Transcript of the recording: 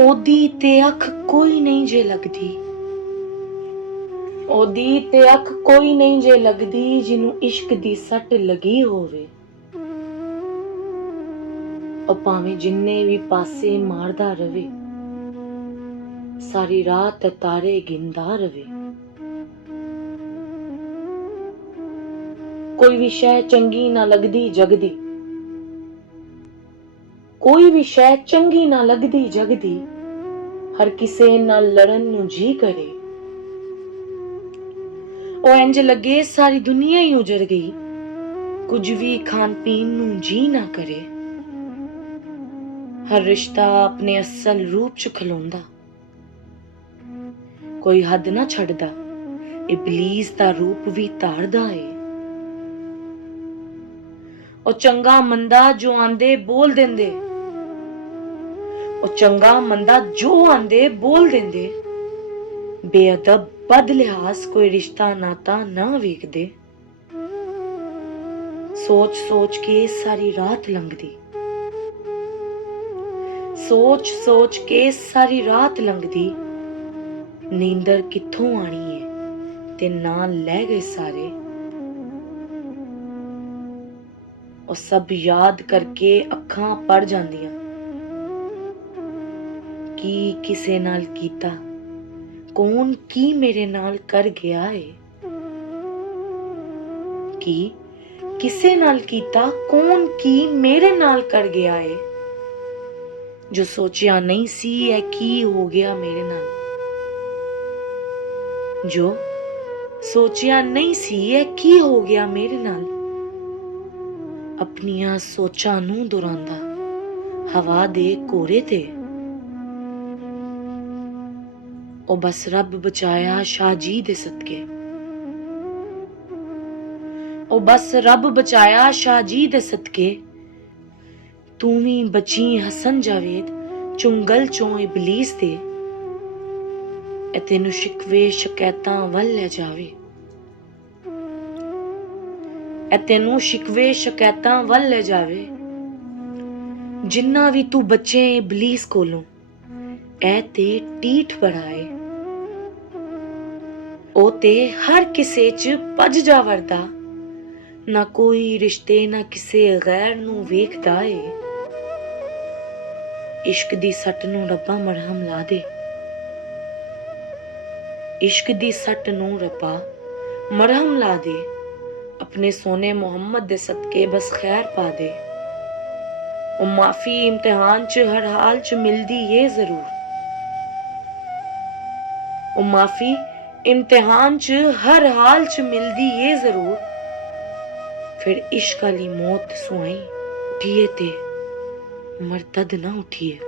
ओदी ते अख कोई नहीं जे लगदी, ओदी ते अख कोई नहीं जे लगदी जिन्नू इश्क दी सट लगी होवे। ओ भावें जिन्ने भी पासे मारदा रवे, सारी रात तारे गिनदा रवे। कोई भी शै चंगी ना लगदी जगदी, कोई भी शै चंगी ना लगदी जगदी, हर किसे नाल लड़न नू जी करे। ओ इंज लगे सारी दुनिया ही उजड़ गई, कुछ भी खान पीन नू जी ना करे। हर रिश्ता अपने असल रूप च खलोंदा, कोई हद ना छड़दा, इबलीस दा रूप भी धारदा है। ओ चंगा मंदा जो आंदे बोल देंदे, ओ चंगा मंदा जो आंदे बोल देंदे, बेअदब बद लिहाज कोई रिश्ता नाता ना वेखदे। सोच सोच के सारी रात लंघदी, सोच सोच के सारी रात लंघदी, नींदर कित्थों आनी है ते नाल लै गए सारे। ओ सब याद करके अखां पड़ जांदियां, की किसे नाल कीता, कौन की मेरे नाल कर गया है। की किसे नाल कीता, कौन की मेरे नाल कर गया है। जो सोचिया नहीं सी है की हो गया मेरे नाल, जो सोचिया नहीं सी है की हो गया मेरे नाल। अपनियां सोचां नू दुरांदा हवा दे कोरे ते, ओ बस रब बचाया शाह जी दे सदके, ओ बस रब बचाया शाह जी दे सदके। तू भी बची हसन जावेद चुंगल चों इबलीस दे, ए तेनू शिकवे शकैतां वल ले जावे, ए तेनू शिकवे शकैतां वल ले जावे। जिन्ना भी तू बचे इबलीस कोलों, ए ते टीठ बड़ा है, ओ ते हर किसे च भज जा वरदा, ना कोई रिश्ते ना किसे गैर नू वेखदा है। इश्क दी सट नू रब्बा मरहम ला दे, इश्क दी सट नू रब्बा मरहम ला दे, अपने सोने मोहम्मद दे सदके बस खैर पा दे। ओ माफी इम्तिहान च हर हाल च मिलदी ये जरूर, ओ माफी इम्तिहान च हर हाल च मिलदी ये जरूर। फिर इश्क आली मौत सुआई उठिए ते मरतद ना उठिए।